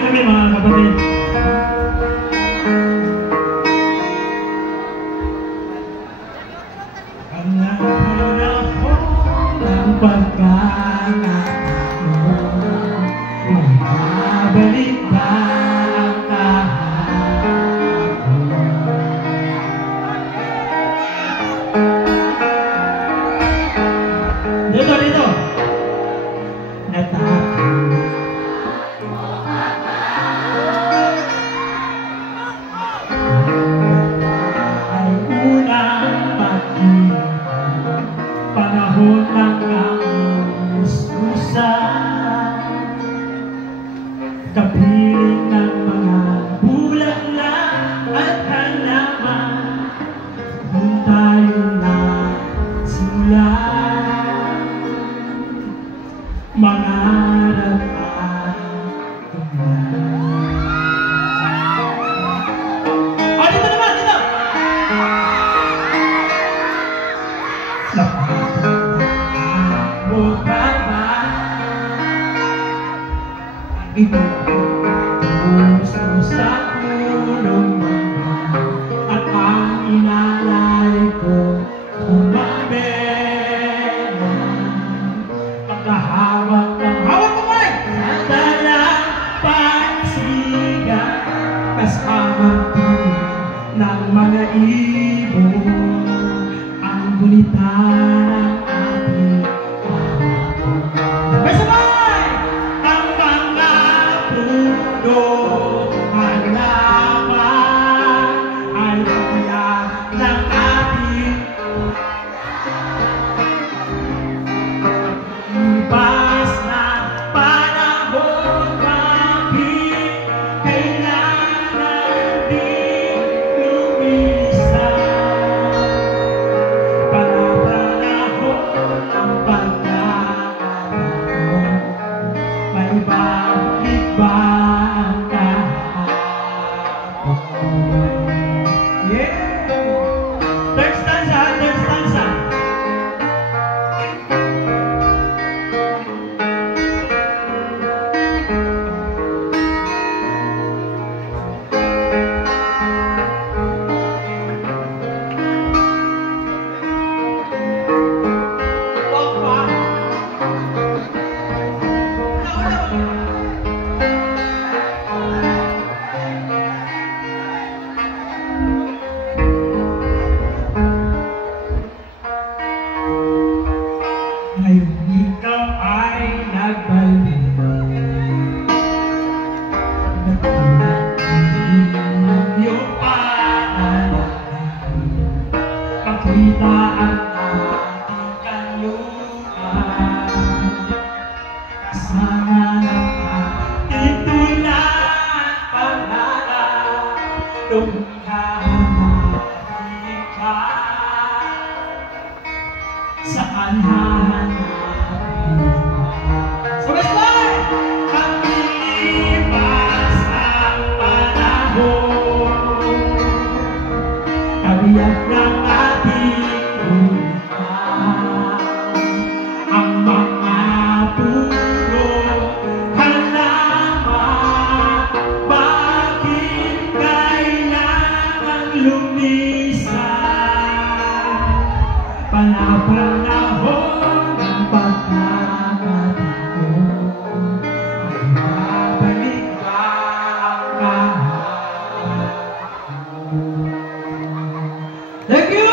kami mga kapatid. Ang panahon ng pagkakataon, may babalik ba ang kahapon? Dito! Natakot ay unang pag-ibig, panahon ng kamustusan, kapiling ng mga bulaklak at halaman, kung tayo na simulan, mangarap at tumulong. Dito naman, dito! Sa mo ba ba? Ito puso sa ulong mga at ang inalay ko kumamera. Pagkahawak ng hawak ko ay dalang pansiga, kasama ng mga ibon, ang gunita ng ating kahapon. Sabay! Ang mga puno, halaman, ay kaya ng ating ibas na panahon, bakit kailangan din lumisan? Panahon ng pagkakataon, may babalik ba ang kahapon? Yeah! Third stanza, third stanza. Ngayon ikaw ay nagbalik, natulad ng iyong panalangin, makita ang ating kanluran, kasama ng ating tulan pangarap, lumikha mahilig ka. Saan hahanapin? Sabay-sabay! Ang lilipas ang panahon, kabiyak ng ating ulitan, ang mga puno, halaman, bakit kailangan lumisan? Panahon ng pagkakataon, ay babalik ba ang kahapon? Thank you!